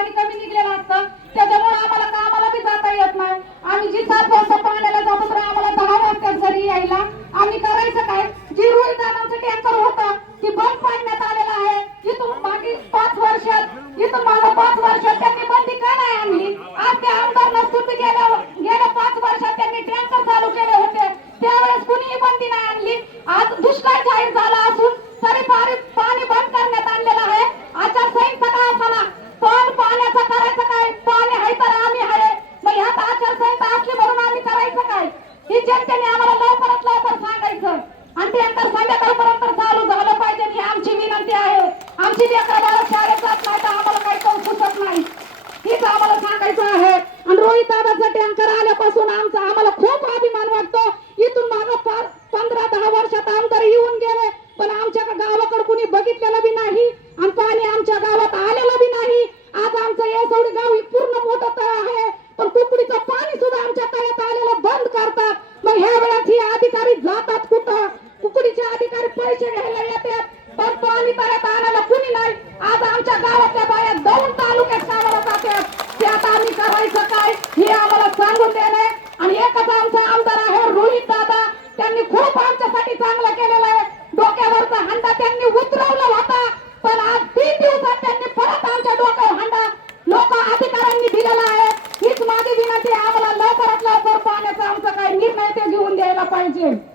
पाणी कमी निघलेलं असतं. त्याच्यामुळे आम्हाला कामाला बी जाता येत नाही. आम्ही जी सात वाजता पाण्याला जातो तर आम्हाला दहा वाजता घरी यायला. आम्ही करायचं काय? जी रोहित दादांचं टँकर होतं ती बंद पाडण्यात आलेलं आहे. इथून मागील पाच वर्षात इथून मागे पाच वर्षात त्यांनी बंदी का नाही आणली? आज ते आमदार नसतील तर गेल्या गेल्या पाच वर्षात त्यांनी टँकर चालू केले होते. त्यावेळेस कुणीही बंदी नाही आणली. आज दुष्काळ जाहीर झाला असून तरी पाणी पाणी बंद करण्यात आणलेलं आहे आचारसंहिता का असाला पण पाण्याचं करायचं काय पाणी आहे तर आम्ही आहे मग ह्यात आचारसंहिता असली म्हणून आम्ही करायचं काय ही जनतेने आम्हाला लवकरात लवकर सांगायचं. आणि टँकर संध्याकाळपर्यंत चालू झालं पाहिजे ही आमची विनंती आहे. आमची लेकरं बाळं शाळेत जात नाही तर आम्हाला काही करू सुचत नाही. हीच आम्हाला सांगायचं आहे. आणि रोहित दादाचा टँकर आल्यापासून आमचा आम्हाला खूप अभिमान वाटतो. इथून माग पंधरा दहा वर्षात आमदार येऊन गेले पण आमच्या गावाकडे कुणी बघितलेलं बी नाही. आणि पाणी आमच्या गावात आलेलं बी नाही. आज आमचं येसवडी गाव पूर्ण मोठं तळ आहे. आम्ही परत आणायला कुणी नाही. आज आमच्या गावातल्या बाया दोन तालुक्यात कामाला जातात त्यात आम्ही करायचं काय हे आम्हाला सांगून देणे. आणि एकच आमचा आमदार आहे रोहित दादा. त्यांनी खूप आमच्यासाठी चांगलं केलेलं आहे. डोक्यावरचा हंडा त्यांनी उतरवला होता. पण आज तीन दिवसात त्यांनी परत आमच्या डोक्यावर हंडा लोक अधिकाऱ्यांनी दिलेला आहे. हीच माझी विनंती आम्हाला लवकरात लवकर पाहण्याचा आमचा काही निर्णय ते घेऊन द्यायला पाहिजे.